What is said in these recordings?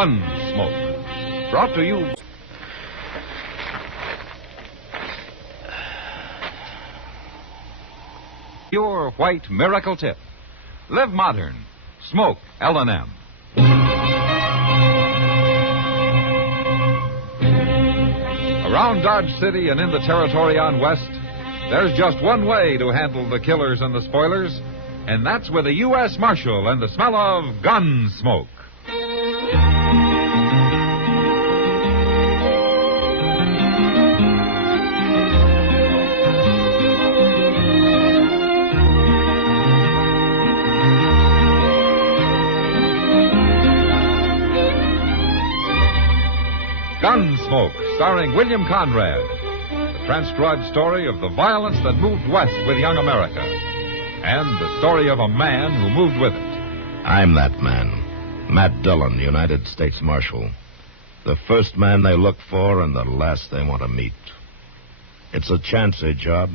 Gunsmoke. Brought to you... Pure white miracle tip. Live modern. Smoke L&M. Around Dodge City and in the territory on West, there's just one way to handle the killers and the spoilers, and that's with a U.S. Marshal and the smell of Gunsmoke. Gunsmoke, starring William Conrad. The transcribed story of the violence that moved west with young America. And the story of a man who moved with it. I'm that man. Matt Dillon, United States Marshal. The first man they look for and the last they want to meet. It's a chancy job,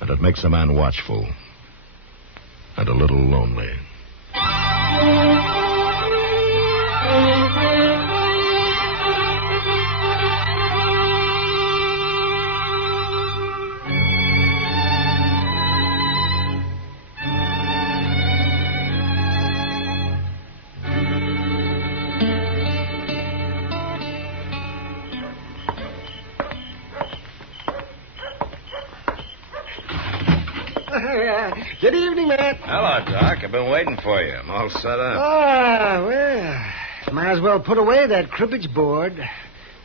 and it makes a man watchful. And a little lonely. Good evening, Matt. Hello, Doc. I've been waiting for you. I'm all set up. Well, might as well put away that cribbage board.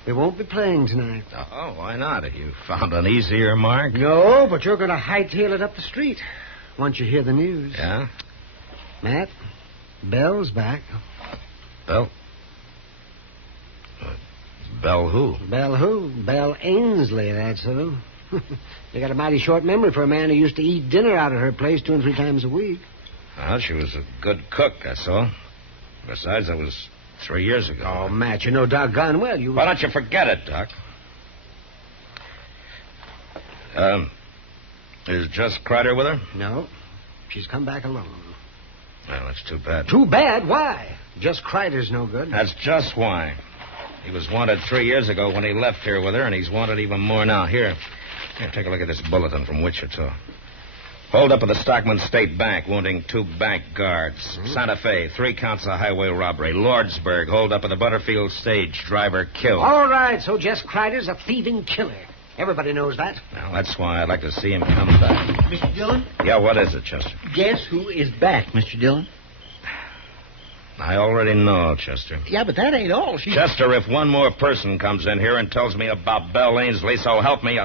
We won't be playing tonight. Oh, why not? Have you found an easier mark? No, but you're going to hightail it up the street once you hear the news. Yeah? Matt, Belle's back. Belle? Belle who? Belle who? Belle Ainsley, that's who. You got a mighty short memory for a man who used to eat dinner out at her place 2 and 3 times a week. Well, she was a good cook, that's all. Besides, that was 3 years ago. Oh, Matt, you know doggone well you... Why don't you forget it, Doc? Is Jess Kreider with her? No. She's come back alone. Well, that's too bad. Too bad? Why? Jess Kreider's no good. That's just why. He was wanted 3 years ago when he left here with her, and he's wanted even more now. Here, take a look at this bulletin from Wichita. Hold up at the Stockman State Bank, wounding 2 bank guards. Mm-hmm. Santa Fe, 3 counts of highway robbery. Lordsburg, hold up at the Butterfield stage, driver killed. All right, so Jess Kreider's a thieving killer. Everybody knows that. Well, that's why I'd like to see him come back. Mr. Dillon? Yeah, what is it, Chester? Guess who is back, Mr. Dillon? I already know, Chester. Yeah, but that ain't all. Chester, if one more person comes in here and tells me about Belle Ainsley, so help me...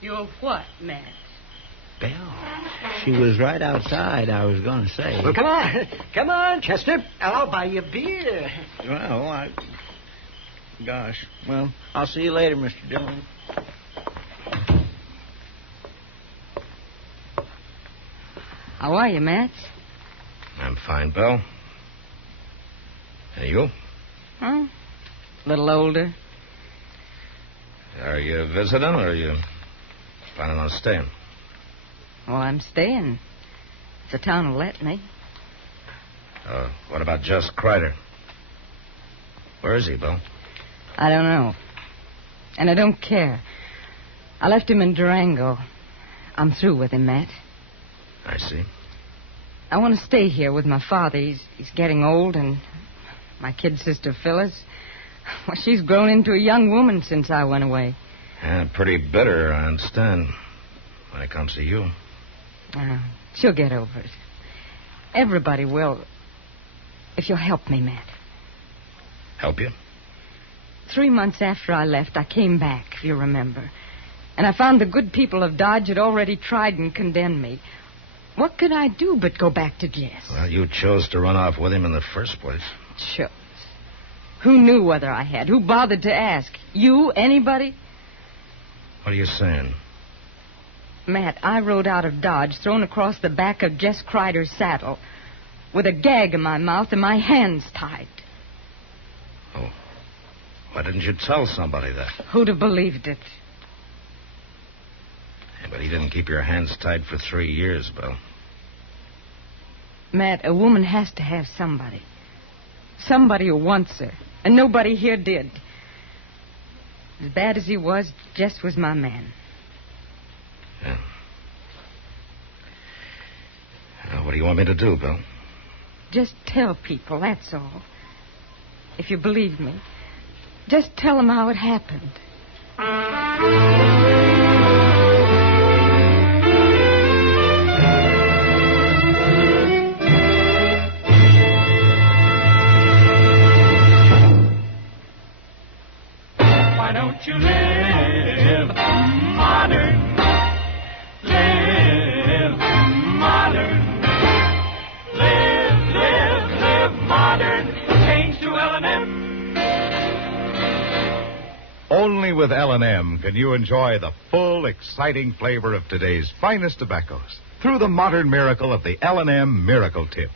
You're what, Matt? Belle. She was right outside, I was going to say. Well, come on. Come on, Chester. I'll buy you a beer. Well, Gosh. Well, I'll see you later, Mr. Dillon. How are you, Matt? I'm fine, Belle. And you? Huh? A little older. Are you visiting, or are you planning on staying? Well, I'm staying. If the town will let me. What about Jess Kreider? Where is he, Bill? I don't know. And I don't care. I left him in Durango. I'm through with him, Matt. I see. I want to stay here with my father. He's getting old, and my kid sister, Phyllis, well, she's grown into a young woman since I went away. Yeah, pretty bitter, I understand, when it comes to you. She'll get over it. Everybody will. If you'll help me, Matt. Help you? 3 months after I left, I came back, if you remember. And I found the good people of Dodge had already tried and condemned me. What could I do but go back to Jess? Well, you chose to run off with him in the first place. Chose. Who knew whether I had? Who bothered to ask? You? Anybody? What are you saying? Matt, I rode out of Dodge, thrown across the back of Jess Kreider's saddle, with a gag in my mouth and my hands tied. Oh. Why didn't you tell somebody that? Who'd have believed it? Yeah, but he didn't keep your hands tied for 3 years, Bill. Matt, a woman has to have somebody. Somebody who wants her. And nobody here did. As bad as he was, Jess was my man. Yeah. What do you want me to do, Bill? Just tell people, that's all. If you believe me. Just tell them how it happened. Why don't you live modern? Live modern. Live modern. Change to L&M. Only with L&M can you enjoy the full, exciting flavor of today's finest tobaccos through the modern miracle of the L&M Miracle Tip.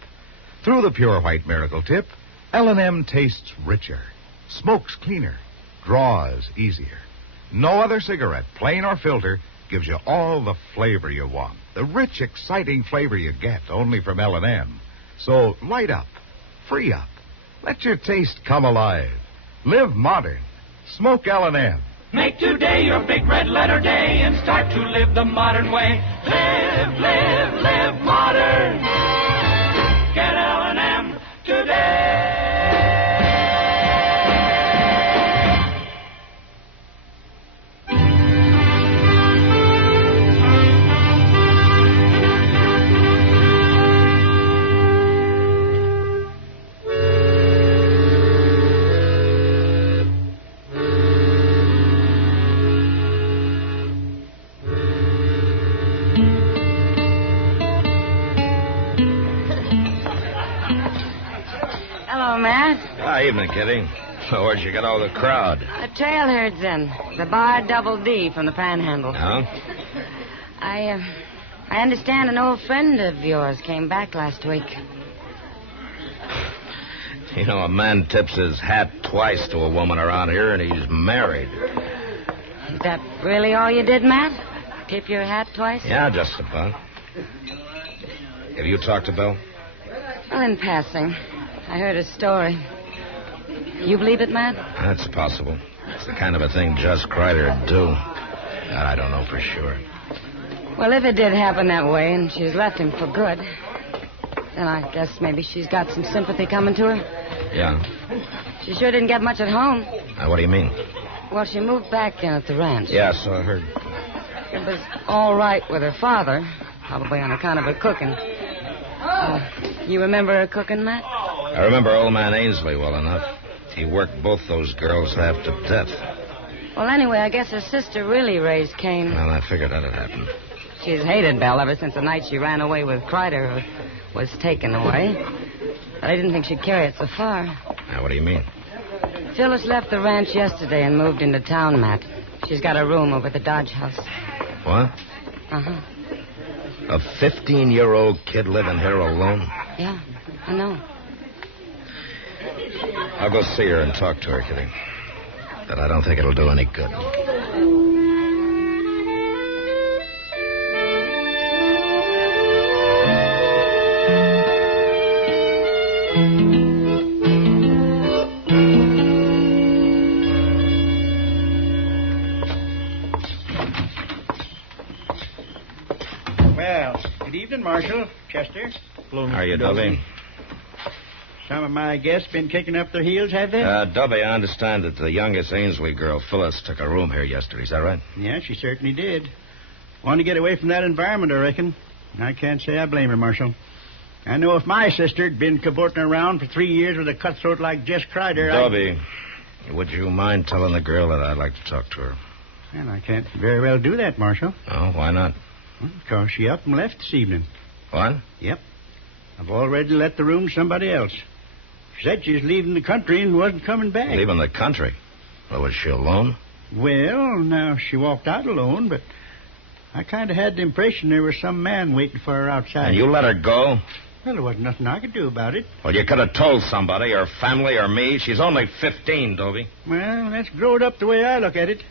Through the pure white Miracle Tip, L&M tastes richer, smokes cleaner, draws easier. No other cigarette, plain or filter, gives you all the flavor you want. The rich, exciting flavor you get only from L&M. So light up, free up, let your taste come alive. Live modern. Smoke L&M. Make today your big red letter day and start to live the modern way. Live modern. Get L&M today. Hello, Matt. Evening, Kitty. Where'd you get all the crowd? The trail herd's in. The bar Double D from the Panhandle. No? I understand an old friend of yours came back last week. You know, a man tips his hat twice to a woman around here, and he's married. Is that really all you did, Matt? Tip your hat twice? Yeah, just about. Have you talked to Bill? Well, in passing. I heard his story. You believe it, Matt? That's possible. It's the kind of a thing Jess Kreider'd do. I don't know for sure. Well, if it did happen that way and she's left him for good, then I guess maybe she's got some sympathy coming to her. Yeah? She sure didn't get much at home. What do you mean? Well, she moved back in at the ranch. Yeah, so I heard. It was all right with her father, probably on account of her cooking. You remember her cooking, Matt? I remember old man Ainsley well enough. He worked both those girls half to death. Well, anyway, I guess her sister really raised Cain. Well, I figured that'd happen. She's hated Belle ever since the night she ran away with Kreider, who was taken away. But I didn't think she'd carry it so far. Now, what do you mean? Phyllis left the ranch yesterday and moved into town, Matt. She's got a room over at the Dodge House. What? Uh-huh. A 15-year-old kid living here alone? Yeah, I know. I'll go see her and talk to her, Kitty. But I don't think it'll do any good. Well, good evening, Marshal. Chester. How are you, Dubby? Some of my guests been kicking up their heels, have they? Dubby, I understand that the youngest Ainsley girl, Phyllis, took a room here yesterday. Is that right? Yeah, she certainly did. Wanted to get away from that environment, I reckon. I can't say I blame her, Marshal. I know if my sister'd been cavorting around for 3 years with a cutthroat like Jess Kreider, Dubby, would you mind telling the girl that I'd like to talk to her? Well, I can't very well do that, Marshal. Oh, why not? Well, because she up and left this evening. What? Yep. I've already let the room to somebody else. She said she was leaving the country and wasn't coming back. Leaving the country? Well, was she alone? Well, now, she walked out alone, but I kind of had the impression there was some man waiting for her outside. And you let her go? Well, there wasn't nothing I could do about it. Well, you could have told somebody, or family, or me. She's only 15, Dovey. Well, that's growed up the way I look at it.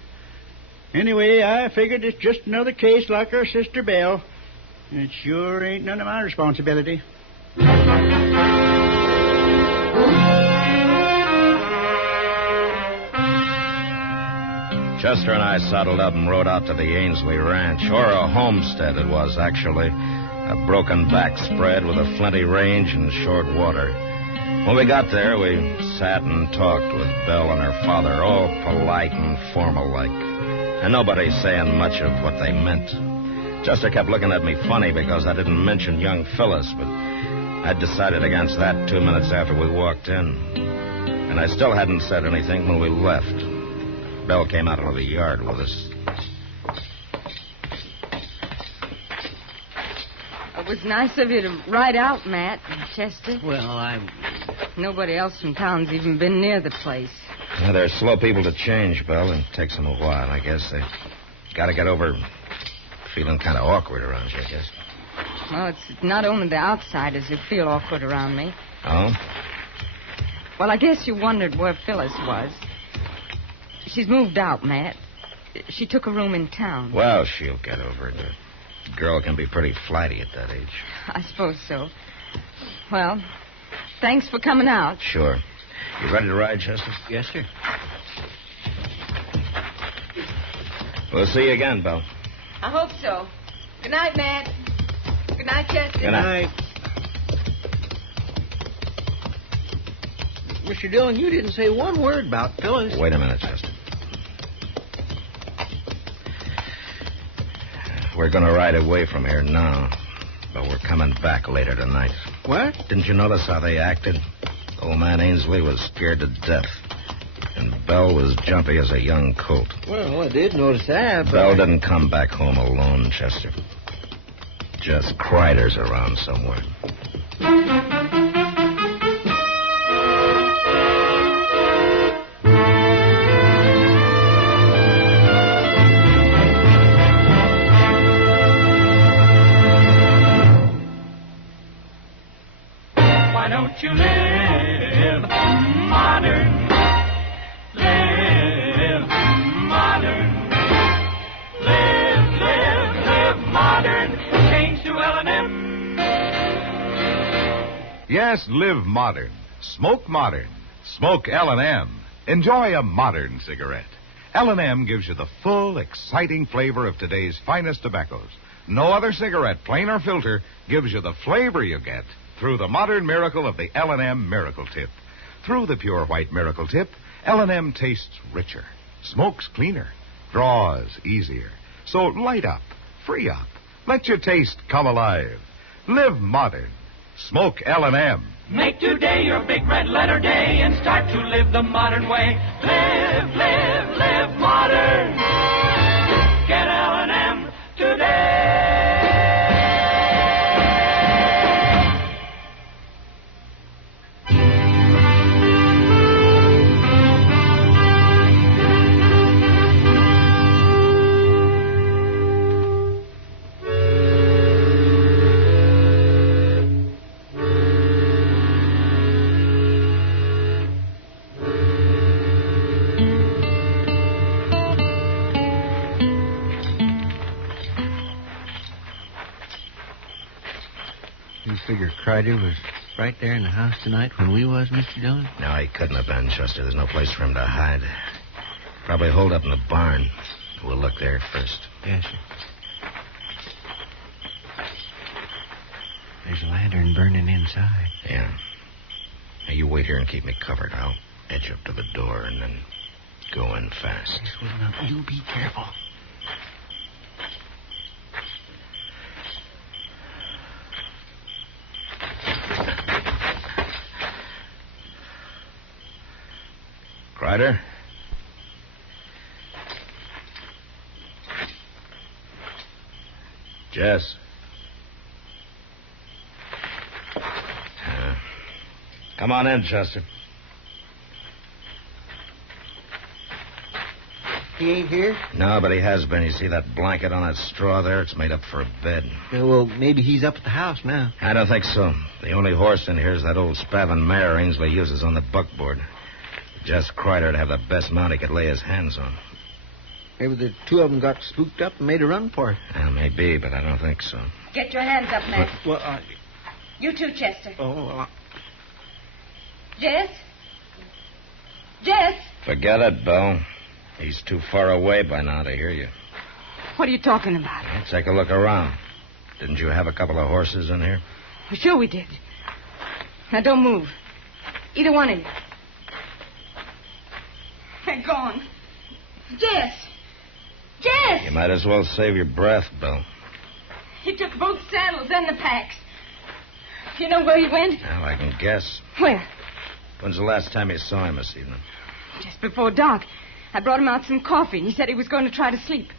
Anyway, I figured it's just another case like her sister Belle. It sure ain't none of my responsibility. Chester and I saddled up and rode out to the Ainsley Ranch, or a homestead it was, actually. A broken back spread with a flinty range and short water. When we got there, we sat and talked with Belle and her father, all polite and formal-like, and nobody saying much of what they meant. Chester kept looking at me funny because I didn't mention young Phyllis, but I'd decided against that 2 minutes after we walked in. And I still hadn't said anything when we left. Belle came out of the yard with us. It was nice of you to ride out, Matt and Chester. Well, Nobody else from town's even been near the place. Yeah, they're slow people to change, Belle. It takes them a while, I guess. They got to get over feeling kind of awkward around you, I guess. Well, it's not only the outsiders who feel awkward around me. Oh? Well, I guess you wondered where Phyllis was. She's moved out, Matt. She took a room in town. Well, she'll get over it. A girl can be pretty flighty at that age. I suppose so. Well, thanks for coming out. Sure. You ready to ride, Chester? yes, sir. We'll see you again, Belle. I hope so. Good night, Matt. Good night, Chester. Good night. Mr. Dillon, you didn't say one word about Phyllis. Wait a minute, Chester. We're going to ride away from here now, but we're coming back later tonight. What? Didn't you notice how they acted? Old man Ainsley was scared to death, and Belle was jumpy as a young colt. Well, I did notice that, but... Belle didn't come back home alone, Chester. Just Kreider's around somewhere. Why don't you live modern? Live modern. Live modern. Change to L&M. Yes, live modern. Smoke modern. Smoke L&M. Enjoy a modern cigarette. L&M gives you the full, exciting flavor of today's finest tobaccos. No other cigarette, plain or filter, gives you the flavor you get through the modern miracle of the L&M Miracle Tip. Through the pure white Miracle Tip, L&M tastes richer, smokes cleaner, draws easier. So light up, free up, let your taste come alive. Live modern. Smoke L&M. Make today your big red letter day and start to live the modern way. Live modern. Get L&M today. You figure Kreider was right there in the house tonight when we was, Mr. Dillon? No, he couldn't have been, Chester. There's no place for him to hide. Probably holed up in the barn. We'll look there first. Yes, sir. There's a lantern burning inside. Yeah. Now, you wait here and keep me covered. I'll edge up to the door and then go in fast. Yes, well, now, you be careful. Kreider? Jess? Come on in, Chester. He ain't here? No, but he has been. You see that blanket on that straw there? It's made up for a bed. Yeah, well, maybe he's up at the house now. I don't think so. The only horse in here is that old Spavin mare Ainsley uses on the buckboard. Jess Kreider'd have the best mount he could lay his hands on. Maybe the two of them got spooked up and made a run for it. Well, maybe, but I don't think so. Get your hands up, Matt. Well, You too, Chester. Oh, well, Jess? Jess? Forget it, Bill. He's too far away by now to hear you. What are you talking about? Well, take a look around. Didn't you have a couple of horses in here? Well, sure we did. Now, don't move. Either one of you. They're gone. Jess! Jess! You might as well save your breath, Bill. He took both saddles and the packs. You know where he went? Well, I can guess. Where? When's the last time you saw him this evening? Just before dark. I brought him out some coffee, and he said he was going to try to sleep.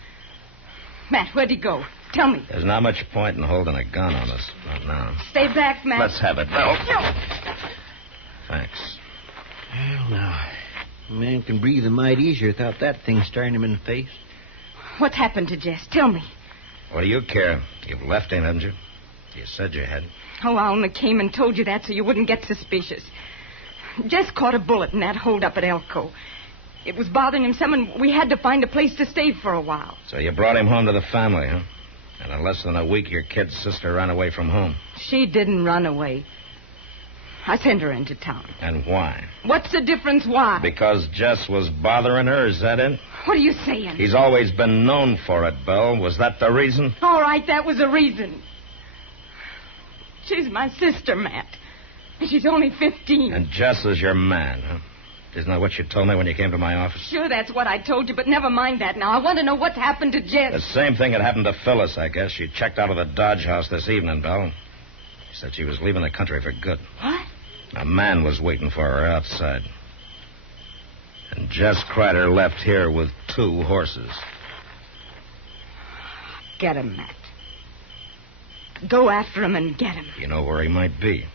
Matt, where'd he go? Tell me. There's not much point in holding a gun on us. Not now. Stay back, Matt. Let's have it, Bill. No. Thanks. Well, now, a man can breathe a mite easier without that thing staring him in the face. What's happened to Jess? Tell me. What do you care? You've left him, haven't you? You said you had. Oh, I only came and told you that so you wouldn't get suspicious. Jess caught a bullet in that hold-up at Elko. It was bothering him some, and we had to find a place to stay for a while. So you brought him home to the family, huh? And in less than a week, your kid's sister ran away from home. She didn't run away. I sent her into town. And why? What's the difference why? Because Jess was bothering her, is that it? What are you saying? He's always been known for it, Bill. Was that the reason? All right, that was the reason. She's my sister, Matt. She's only 15. And Jess is your man, huh? Isn't that what you told me when you came to my office? Sure, that's what I told you, but never mind that now. I want to know what's happened to Jess. The same thing had happened to Phyllis, I guess. She checked out of the Dodge house this evening, Bill. She said she was leaving the country for good. What? A man was waiting for her outside. And Jess Kreider left here with 2 horses. Get him, Matt. Go after him and get him. You know where he might be.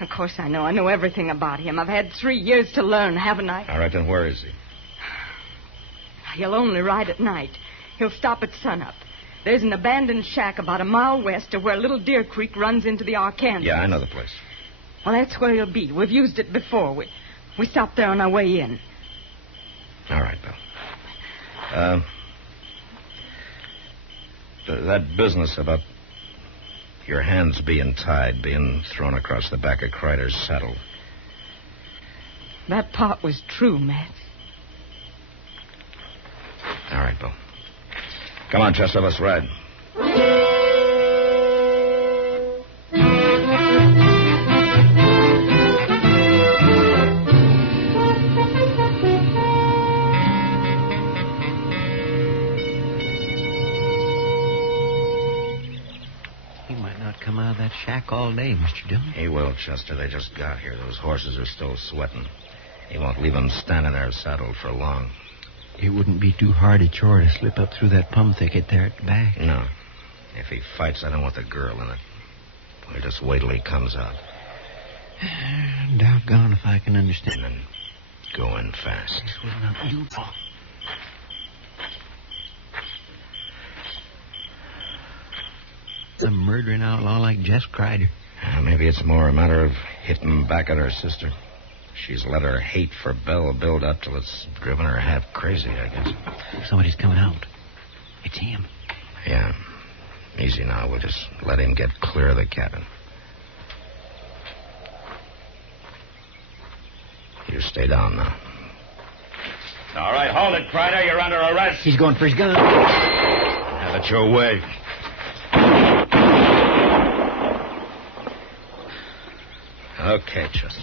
Of course I know. I know everything about him. I've had 3 years to learn, haven't I? All right, then where is he? He'll only ride at night. He'll stop at sunup. There's an abandoned shack about a mile west of where Little Deer Creek runs into the Arkansas. Yeah, I know the place. Well, that's where he'll be. We've used it before. We stopped there on our way in. All right, Bill. That business about your hands being tied, being thrown across the back of Kreider's saddle. That part was true, Matt. All right, Bill. Come on, Chester, let's ride. Come out of that shack all day, Mr. Dillon. He will, Chester. They just got here. Those horses are still sweating. He won't leave them standing there saddled for long. It wouldn't be too hard a chore to slip up through that plum thicket there at the back. No. If he fights, I don't want the girl in it. We'll just wait till he comes out. Doggone if I can understand. And then go in fast. This will not do. A murdering outlaw like Jess Kreider. Maybe it's more a matter of hitting back at her sister. She's let her hate for Belle build up till it's driven her half crazy, I guess. Somebody's coming out. It's him. Yeah. Easy now. We'll just let him get clear of the cabin. You stay down now. All right, hold it, Kreider. You're under arrest. He's going for his gun. Have it your way. Okay, Chester.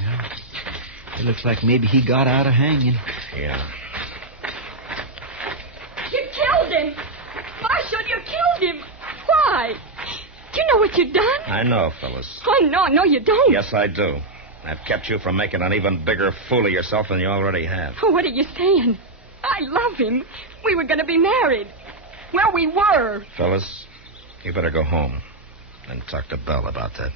Yeah. It looks like maybe he got out of hanging. Yeah. You killed him! Marshal, you killed him! Why? Do you know what you've done? I know, Phyllis. Oh, no, you don't. Yes, I do. I've kept you from making an even bigger fool of yourself than you already have. Oh, what are you saying? I love him. We were going to be married. Well, we were. Phyllis, you better go home and talk to Belle about that.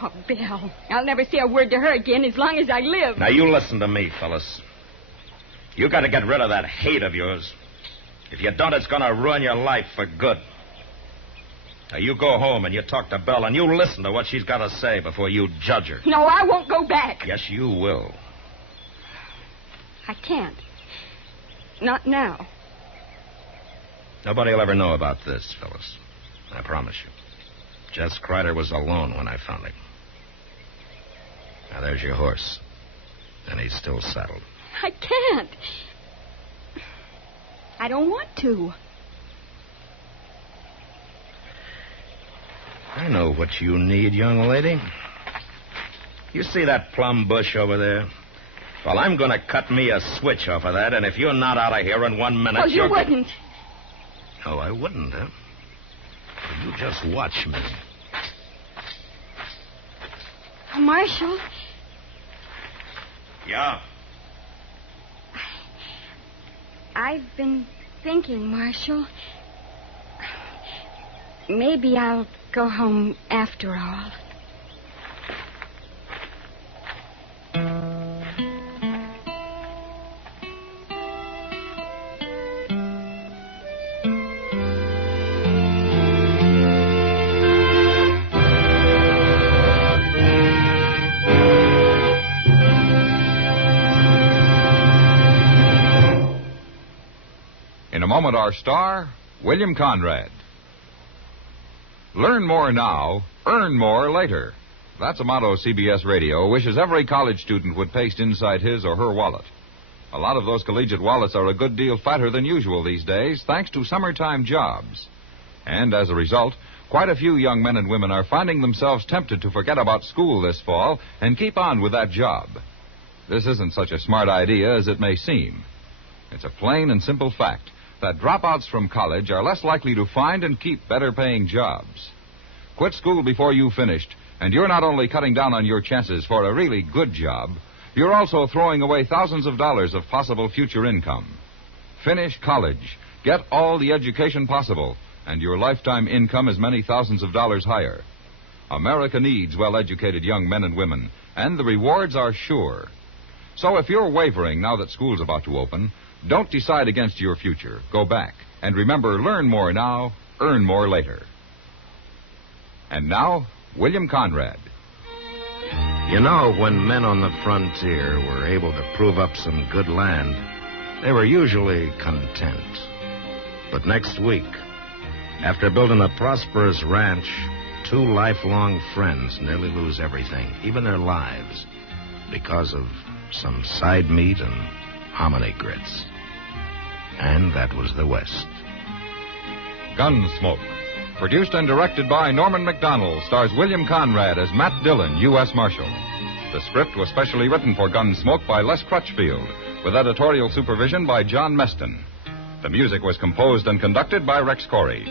Oh, Belle, I'll never say a word to her again as long as I live. Now, you listen to me, Phyllis. You got to get rid of that hate of yours. If you don't, it's going to ruin your life for good. Now, you go home and you talk to Belle and you listen to what she's got to say before you judge her. No, I won't go back. Yes, you will. I can't. Not now. Nobody will ever know about this, Phyllis. I promise you. Jess Kreider was alone when I found him. Now, there's your horse. And he's still saddled. I can't. I don't want to. I know what you need, young lady. You see that plum bush over there? Well, I'm going to cut me a switch off of that, and if you're not out of here in 1 minute... Well, you wouldn't. No, I wouldn't, huh? You just watch me. Marshal. Yeah? I've been thinking, Marshal. Maybe I'll go home after all. In a moment, our star, William Conrad. Learn more now, earn more later. That's a motto CBS Radio wishes every college student would paste inside his or her wallet. A lot of those collegiate wallets are a good deal fatter than usual these days, thanks to summertime jobs. And as a result, quite a few young men and women are finding themselves tempted to forget about school this fall and keep on with that job. This isn't such a smart idea as it may seem. It's a plain and simple fact that dropouts from college are less likely to find and keep better-paying jobs. Quit school before you've finished, and you're not only cutting down on your chances for a really good job, you're also throwing away thousands of dollars of possible future income. Finish college, get all the education possible, and your lifetime income is many thousands of dollars higher. America needs well-educated young men and women, and the rewards are sure. So if you're wavering now that school's about to open, don't decide against your future. Go back. And remember, learn more now, earn more later. And now, William Conrad. You know, when men on the frontier were able to prove up some good land, they were usually content. But next week, after building a prosperous ranch, two lifelong friends nearly lose everything, even their lives, because of some side meat and hominy grits. And that was the West. Gunsmoke. Produced and directed by Norman Macdonnell, stars William Conrad as Matt Dillon, U.S. Marshal. The script was specially written for Gunsmoke by Les Crutchfield, with editorial supervision by John Meston. The music was composed and conducted by Rex Corey.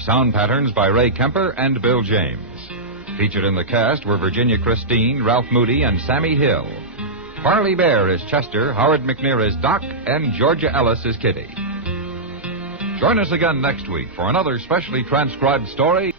Sound patterns by Ray Kemper and Bill James. Featured in the cast were Virginia Christine, Ralph Moody, and Sammy Hill. Parley Bear is Chester, Howard McNear is Doc, and Georgia Ellis is Kitty. Join us again next week for another specially transcribed story.